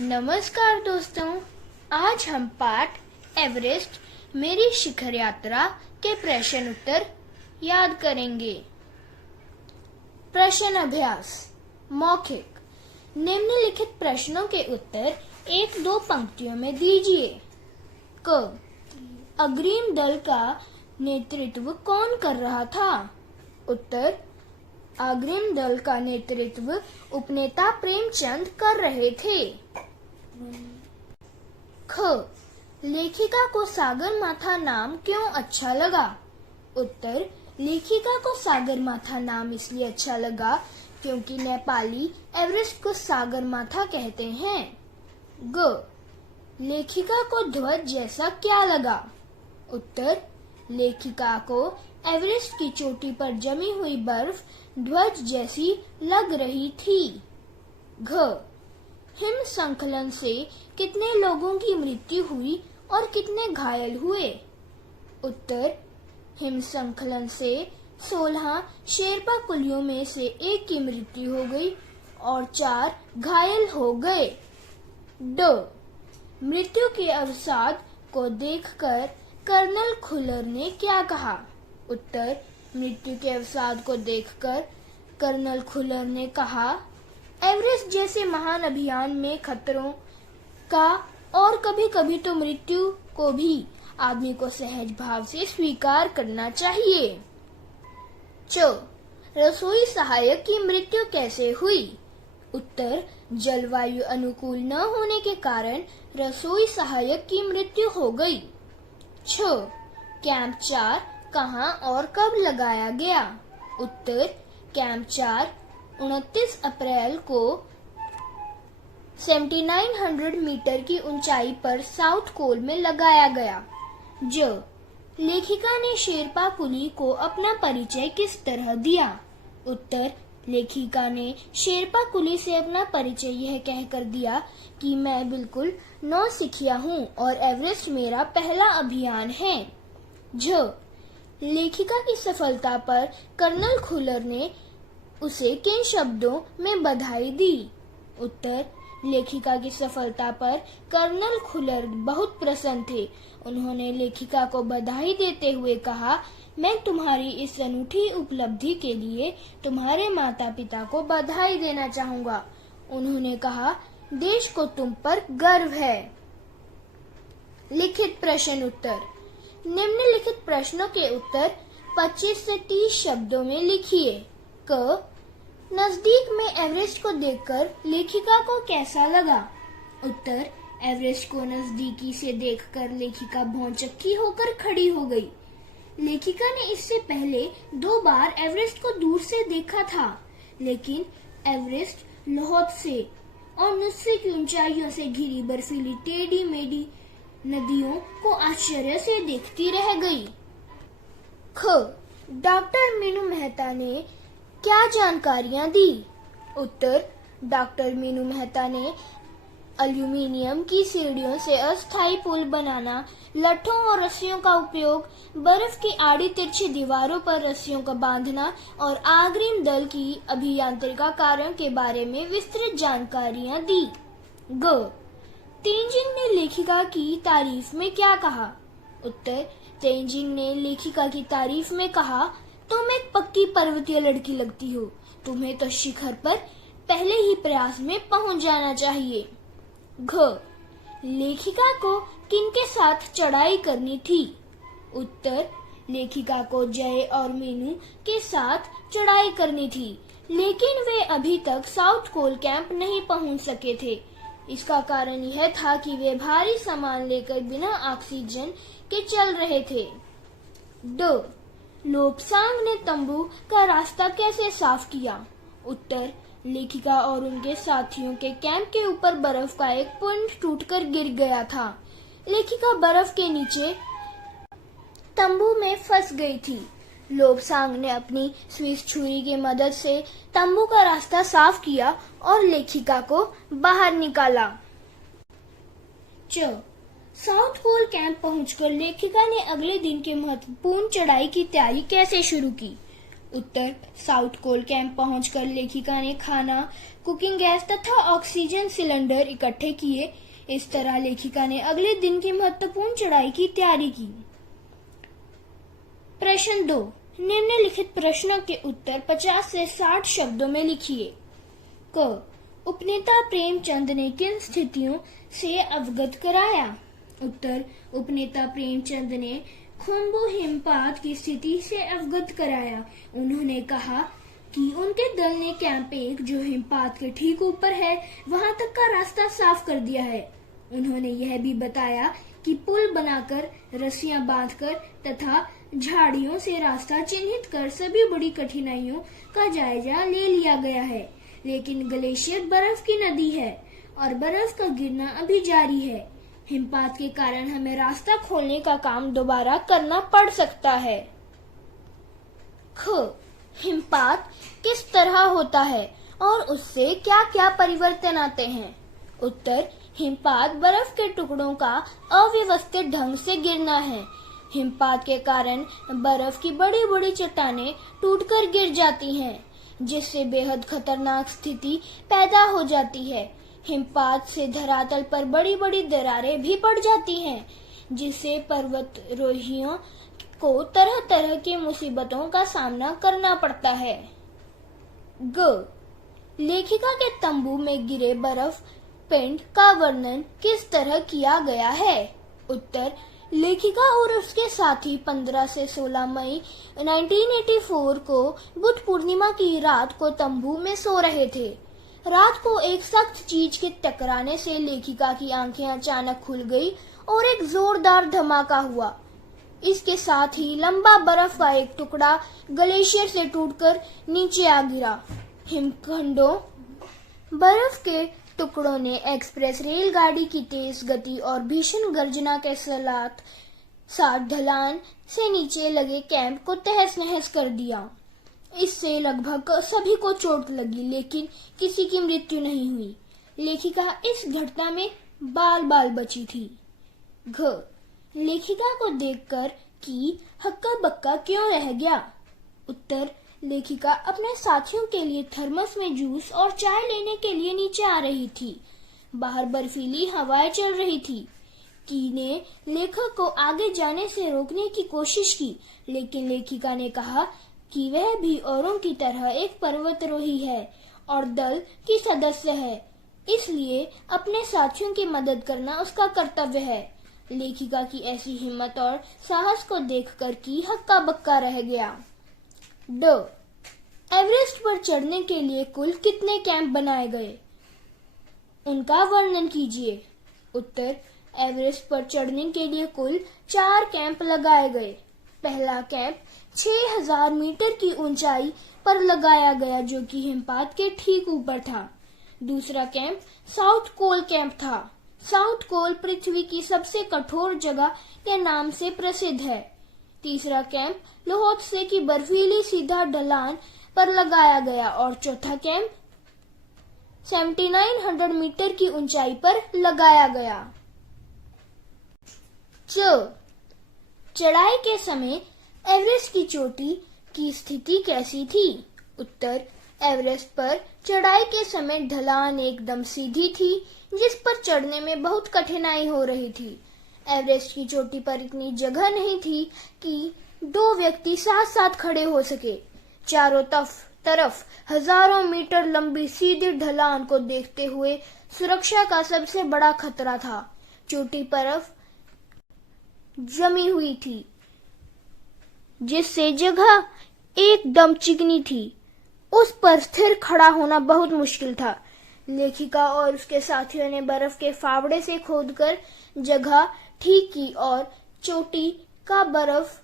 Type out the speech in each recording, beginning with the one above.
नमस्कार दोस्तों, आज हम पाठ एवरेस्ट मेरी शिखर यात्रा के प्रश्न उत्तर याद करेंगे। प्रश्न अभ्यास मौखिक। निम्नलिखित प्रश्नों के उत्तर 1-2 पंक्तियों में दीजिए। क अग्रिम दल का नेतृत्व कौन कर रहा था? उत्तर अग्रिम दल का नेतृत्व उपनेता प्रेमचंद कर रहे थे। ख लेखिका को सागरमाथा नाम क्यों अच्छा लगा? उत्तर लेखिका को सागरमाथा नाम इसलिए अच्छा लगा क्योंकि नेपाली एवरेस्ट को सागरमाथा कहते हैं। ग लेखिका को ध्वज जैसा क्या लगा? उत्तर लेखिका को एवरेस्ट की चोटी पर जमी हुई बर्फ ध्वज जैसी लग रही थी। घ हिम संकलन से कितने लोगों की मृत्यु हुई और कितने घायल हुए? उत्तर हिम संकलन से 16 शेरपा कुलियों में से 1 की मृत्यु हो गई और 4 घायल हो गए। ड मृत्यु के अवसाद को देखकर कर्नल खुल्लर ने क्या कहा? उत्तर मृत्यु के अवसाद को देखकर कर्नल खुल्लर ने कहा, एवरेस्ट जैसे महान अभियान में खतरों का और कभी-कभी तो मृत्यु को भी आदमी को सहज भाव से स्वीकार करना चाहिए। च रसोई सहायक की मृत्यु कैसे हुई? उत्तर जलवायु अनुकूल न होने के कारण रसोई सहायक की मृत्यु हो गई। छ कैंप 4 कहां और कब लगाया गया? उत्तर कैंप 4 29 अप्रैल को 7900 मीटर की ऊंचाई पर साउथ कोल में लगाया गया। ज लेखिका ने शेरपा कुली को अपना परिचय किस तरह दिया? उत्तर लेखिका ने शेरपा कुली से अपना परिचय यह कहकर दिया कि मैं बिल्कुल नौसिखिया हूँ और एवरेस्ट मेरा पहला अभियान है। झ लेखिका की सफलता पर कर्नल खुल्लर ने उसे किन शब्दों में बधाई दी? उत्तर लेखिका की सफलता पर कर्नल खुल्लर बहुत प्रसन्न थे। उन्होंने लेखिका को बधाई देते हुए कहा, मैं तुम्हारी इस अनूठी उपलब्धि के लिए तुम्हारे माता पिता को बधाई देना चाहूंगा। उन्होंने कहा, देश को तुम पर गर्व है। लिखित प्रश्न उत्तर। निम्नलिखित प्रश्नों के उत्तर 25 से 30 शब्दों में लिखिए। क नजदीक में एवरेस्ट को देखकर लेखिका को कैसा लगा? उत्तर एवरेस्ट को नजदीकी से देखकर लेखिका भौचक्की होकर खड़ी हो गई। लेखिका ने इससे पहले 2 बार एवरेस्ट को दूर से देखा था, लेकिन एवरेस्ट लोहत से और नुस्से की ऊंचाइयों से घिरी बर्फीली टेढ़ी मेढ़ी नदियों को आश्चर्य से देखती रह गई। ख डॉक्टर मीनू मेहता ने क्या जानकारियां दी? उत्तर डॉक्टर मीनू मेहता ने एल्यूमीनियम की सीढ़ियों से अस्थायी पुल बनाना, लट्ठों और रस्सियों का उपयोग, बर्फ की आड़ी तिरछी दीवारों पर रस्सियों का बांधना और अग्रिम दल की अभियांत्रिका कार्यों के बारे में विस्तृत जानकारियां दी। ग तेंजिंग ने लेखिका की तारीफ में क्या कहा? उत्तर तेंजिंग ने लेखिका की तारीफ में कहा, तुम एक पक्की पर्वतीय लड़की लगती हो। तुम्हें तो शिखर पर पहले ही प्रयास में पहुंच जाना चाहिए। घ लेखिका को किनके साथ चढ़ाई करनी थी? उत्तर लेखिका को जय और मीनू के साथ चढ़ाई करनी थी, लेकिन वे अभी तक साउथ कोल कैंप नहीं पहुंच सके थे। इसका कारण यह था कि वे भारी सामान लेकर बिना ऑक्सीजन के चल रहे थे। ड लोब्सांग ने तंबू का रास्ता कैसे साफ किया? उत्तर लेखिका और उनके साथियों के कैंप के ऊपर बर्फ का एक पुंज टूटकर गिर गया था। लेखिका बर्फ के नीचे तंबू में फंस गई थी। लोब्सांग ने अपनी स्विस छुरी की मदद से तंबू का रास्ता साफ किया और लेखिका को बाहर निकाला। च साउथ कोल कैंप पहुंचकर लेखिका ने अगले दिन के महत्वपूर्ण चढ़ाई की तैयारी कैसे शुरू की? उत्तर, साउथ कोल कैंप पहुंचकर लेखिका ने खाना, कुकिंग गैस तथा ऑक्सीजन सिलेंडर इकट्ठे किए। इस तरह लेखिका ने अगले दिन की महत्वपूर्ण चढ़ाई की तैयारी की। प्रश्न 2, निम्नलिखित प्रश्नों के उत्तर 50 से 60 शब्दों में लिखिए। क, उपनेता प्रेमचंद ने किन स्थितियों से अवगत कराया? उत्तर, उपनेता प्रेमचंद ने खुम्बु हिमपात की स्थिति से अवगत कराया। उन्होंने कहा कि उनके दल ने कैंप 1 जो हिमपात के ठीक ऊपर है वहां तक का रास्ता साफ कर दिया है। उन्होंने यह भी बताया कि पुल बनाकर, रस्सियां बांधकर तथा झाड़ियों से रास्ता चिन्हित कर सभी बड़ी कठिनाइयों का जायजा ले लिया गया है। लेकिन ग्लेशियर बर्फ की नदी है और बर्फ का गिरना अभी जारी है। हिमपात के कारण हमें रास्ता खोलने का काम दोबारा करना पड़ सकता है। ख, हिमपात किस तरह होता है और उससे क्या क्या परिवर्तन आते हैं? उत्तर, हिमपात बर्फ के टुकड़ों का अव्यवस्थित ढंग से गिरना है। हिमपात के कारण बर्फ की बड़ी बड़ी चट्टानें टूटकर गिर जाती हैं, जिससे बेहद खतरनाक स्थिति पैदा हो जाती है। हिमपात से धरातल पर बड़ी बड़ी दरारें भी पड़ जाती हैं, जिससे पर्वतारोहियों को तरह तरह की मुसीबतों का सामना करना पड़ता है। ग, लेखिका के तंबू में गिरे बर्फ पिंड का वर्णन किस तरह किया गया है? उत्तर, लेखिका और उसके साथी 15 से 16 मई 1984 को बुध पूर्णिमा की रात को तंबू में सो रहे थे। रात को एक सख्त चीज के टकराने से लेखिका की आंखें अचानक खुल गई और एक जोरदार धमाका हुआ। इसके साथ ही लंबा बर्फ का एक टुकड़ा ग्लेशियर से टूटकर नीचे आ गिरा। हिमखंडों, बर्फ के टुकड़ों ने एक्सप्रेस रेलगाड़ी की तेज गति और भीषण गर्जना के साथ ढलान से नीचे लगे कैंप को तहस नहस कर दिया। इससे लगभग सभी को चोट लगी, लेकिन किसी की मृत्यु नहीं हुई। लेखिका इस घटना में बाल बाल बची थी। घ, लेखिका को देखकर कि हक्का बक्का क्यों रह गया? उत्तर, लेखिका अपने साथियों के लिए थर्मस में जूस और चाय लेने के लिए नीचे आ रही थी। बाहर बर्फीली हवाएं चल रही थी। की ने लेखक को आगे जाने से रोकने की कोशिश की, लेकिन लेखिका ने कहा कि वह भी औरों की तरह एक पर्वतारोही है और दल की सदस्य है, इसलिए अपने साथियों की मदद करना उसका कर्तव्य है। लेखिका की ऐसी हिम्मत और साहस को देखकर कि हक्का बक्का रह गया। ड, एवरेस्ट पर चढ़ने के लिए कुल कितने कैंप बनाए गए? उनका वर्णन कीजिए। उत्तर, एवरेस्ट पर चढ़ने के लिए कुल 4 कैंप लगाए गए। पहला कैंप 6000 मीटर की ऊंचाई पर लगाया गया, जो कि हिमपात के ठीक ऊपर था। दूसरा कैंप साउथ कोल कैंप था। साउथ कोल पृथ्वी की सबसे कठोर जगह के नाम से प्रसिद्ध है। तीसरा कैंप लोहोत्से की बर्फीली सीधा ढलान पर लगाया गया और चौथा कैंप 7900 मीटर की ऊंचाई पर लगाया गया। चढ़ाई के समय एवरेस्ट की चोटी की स्थिति कैसी थी? उत्तर, एवरेस्ट पर चढ़ाई के समय ढलान एकदम सीधी थी, जिस पर चढ़ने में बहुत कठिनाई हो रही थी। एवरेस्ट की चोटी पर इतनी जगह नहीं थी कि 2 व्यक्ति साथ साथ खड़े हो सके। चारों तरफ हजारों मीटर लंबी सीधी ढलान को देखते हुए सुरक्षा का सबसे बड़ा खतरा था। चोटी पर बर्फ जमी हुई थी, जिससे जगह एकदम चिकनी थी। उस पर स्थिर खड़ा होना बहुत मुश्किल था। लेखिका और उसके साथियों ने बर्फ के फावड़े से खोदकर जगह ठीक की और चोटी का बर्फ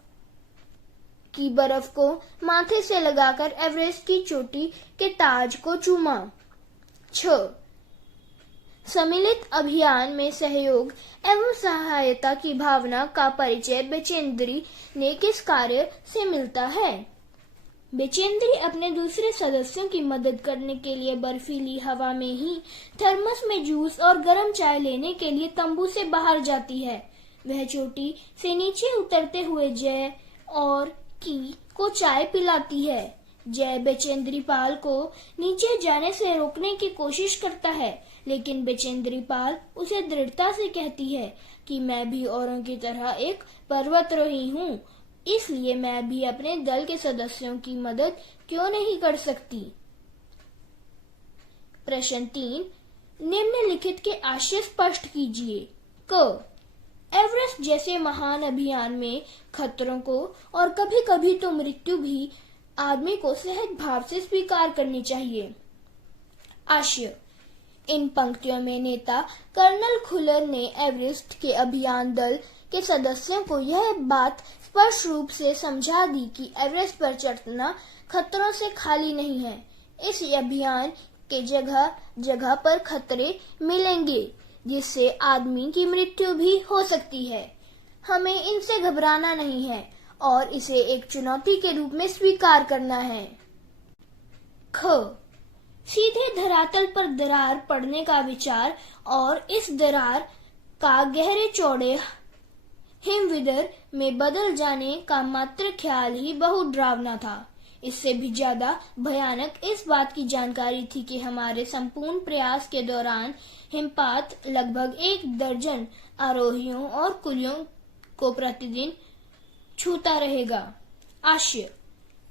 को माथे से लगाकर एवरेस्ट की चोटी के ताज को चूमा। 6. सम्मिलित अभियान में सहयोग एवं सहायता की भावना का परिचय बेचेंद्री ने किस कार्य से मिलता है? बेचेंद्री अपने दूसरे सदस्यों की मदद करने के लिए बर्फीली हवा में ही थर्मस में जूस और गर्म चाय लेने के लिए तंबू से बाहर जाती है। वह चोटी से नीचे उतरते हुए जय और को चाय पिलाती है। जय बचेंद्रीपाल को नीचे जाने से रोकने की कोशिश करता है, लेकिन बचेंद्रीपाल उसे दृढ़ता से कहती है कि मैं भी औरों की तरह एक पर्वतारोही हूँ, इसलिए मैं भी अपने दल के सदस्यों की मदद क्यों नहीं कर सकती। प्रश्न 3, निम्नलिखित के आशय स्पष्ट कीजिए। क, एवरेस्ट जैसे महान अभियान में खतरों को और कभी कभी तो मृत्यु भी आदमी को सहज भाव से स्वीकार करनी चाहिए। आशय, इन पंक्तियों में नेता कर्नल खुलर ने एवरेस्ट के अभियान दल के सदस्यों को यह बात स्पष्ट रूप से समझा दी कि एवरेस्ट पर चढ़ना खतरों से खाली नहीं है। इस अभियान के जगह जगह पर खतरे मिलेंगे, जिससे आदमी की मृत्यु भी हो सकती है। हमें इनसे घबराना नहीं है और इसे एक चुनौती के रूप में स्वीकार करना है। ख, सीधे धरातल पर दरार पड़ने का विचार और इस दरार का गहरे चौड़े हिमविदर में बदल जाने का मात्र ख्याल ही बहुत डरावना था। इससे भी ज्यादा भयानक इस बात की जानकारी थी कि हमारे संपूर्ण प्रयास के दौरान हिमपात लगभग 1 दर्जन आरोहियों और कुलियों को प्रतिदिन छूता रहेगा। आशय,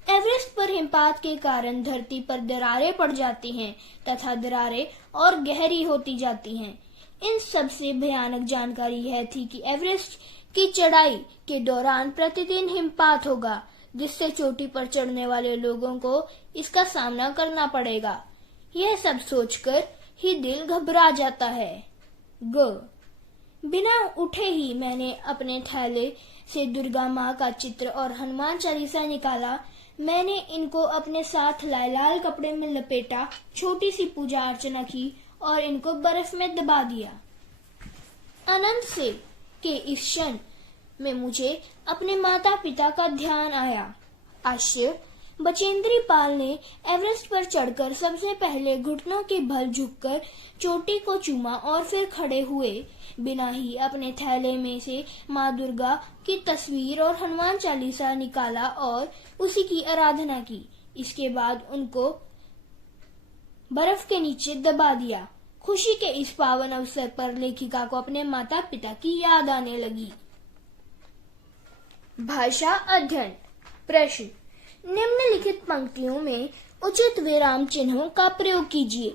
एवरेस्ट पर हिमपात के कारण धरती पर दरारें पड़ जाती हैं तथा दरारें और गहरी होती जाती हैं। इन सबसे भयानक जानकारी यह थी कि एवरेस्ट की चढ़ाई के दौरान प्रतिदिन हिमपात होगा, जिससे चोटी पर चढ़ने वाले लोगों को इसका सामना करना पड़ेगा। यह सब सोचकर ही दिल घबरा जाता है। ग, बिना उठे ही मैंने अपने थैले से दुर्गा माँ का चित्र और हनुमान चालीसा निकाला। मैंने इनको अपने साथ लाए लाल कपड़े में लपेटा, छोटी सी पूजा अर्चना की और इनको बर्फ में दबा दिया। आनंद से के इस क्षण में मुझे अपने माता पिता का ध्यान आया। आशय, बचेंद्रीपाल ने एवरेस्ट पर चढ़कर सबसे पहले घुटनों के बल झुककर चोटी को चूमा और फिर खड़े हुए बिना ही अपने थैले में से माँ दुर्गा की तस्वीर और हनुमान चालीसा निकाला और उसी की आराधना की। इसके बाद उनको बर्फ के नीचे दबा दिया। खुशी के इस पावन अवसर पर लेखिका को अपने माता पिता की याद आने लगी। भाषा अध्ययन। प्रश्न, निम्नलिखित पंक्तियों में उचित विराम चिन्हों का प्रयोग कीजिए।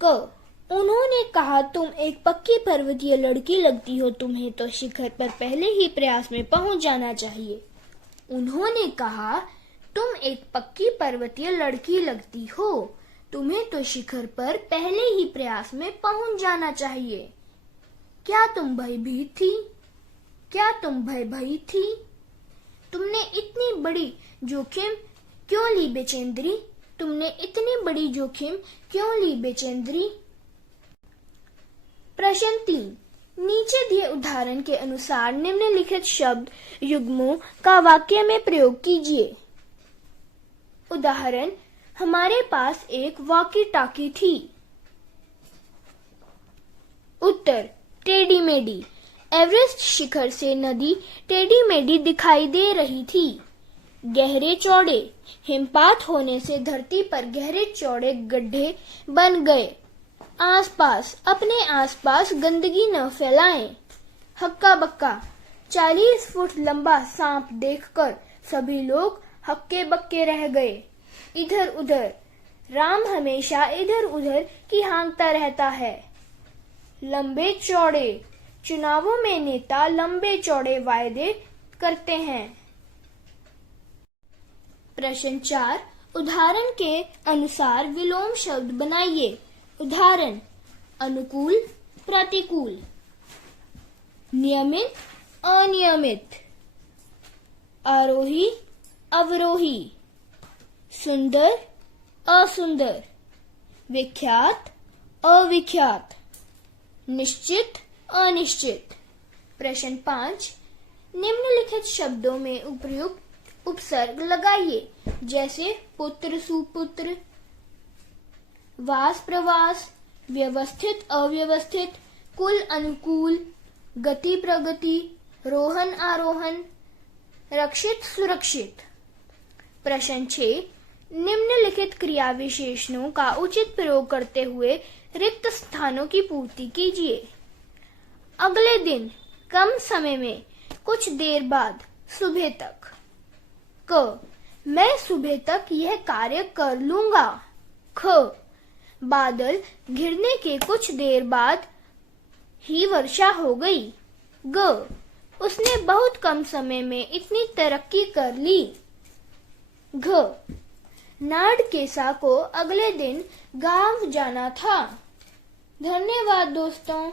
क, उन्होंने कहा तुम एक पक्की पर्वतीय लड़की लगती हो, तुम्हें तो शिखर पर पहले ही प्रयास में पहुंच जाना चाहिए। उन्होंने कहा तुम एक पक्की पर्वतीय लड़की लगती हो, तुम्हें तो शिखर पर पहले ही प्रयास में पहुंच जाना चाहिए। क्या तुम भयभीत थी? क्या तुम भयभीत थी? तुमने इतनी बड़ी जोखिम क्यों ली बेचेंद्री? तुमने इतनी बड़ी जोखिम क्यों ली बेचेंद्री? प्रश्न 3, नीचे दिए उदाहरण के अनुसार निम्नलिखित शब्द युग्मों का वाक्य में प्रयोग कीजिए। उदाहरण, हमारे पास एक वॉकी टॉकी थी। उत्तर, टेढ़ी मेढ़ी। एवरेस्ट शिखर से नदी टेढ़ी मेढ़ी दिखाई दे रही थी। गहरे चौड़े, हिमपात होने से धरती पर गहरे चौड़े गड्ढे बन गए। अपने आसपास गंदगी न फैलाएं। हक्का बक्का, 40 फुट लंबा सांप देखकर सभी लोग हक्के बक्के रह गए। इधर उधर, राम हमेशा इधर उधर की हाँकता रहता है। लंबे चौड़े, चुनावों में नेता लंबे चौड़े वायदे करते हैं। प्रश्न 4, उदाहरण के अनुसार विलोम शब्द बनाइए। उदाहरण, अनुकूल, प्रतिकूल, नियमित, अनियमित, आरोही, अवरोही, सुंदर, असुंदर, विख्यात, अविख्यात, निश्चित, अनिश्चित। प्रश्न 5, निम्नलिखित शब्दों में उपयुक्त उपसर्ग लगाइए, जैसे पुत्र, सुपुत्र, वास, प्रवास, व्यवस्थित, अव्यवस्थित, कुल, अनुकूल, गति, प्रगति, रोहन, आरोहण, रक्षित, सुरक्षित। प्रश्न 6, निम्नलिखित क्रिया विशेषणों का उचित प्रयोग करते हुए रिक्त स्थानों की पूर्ति कीजिए। अगले दिन, कम समय में, कुछ देर बाद, सुबह तक। क, मैं सुबह तक यह कार्य कर लूंगा। ख, बादल घिरने के कुछ देर बाद ही वर्षा हो गई। ग, उसने बहुत कम समय में इतनी तरक्की कर ली। घ, नाडकेसा को अगले दिन गांव जाना था। धन्यवाद दोस्तों।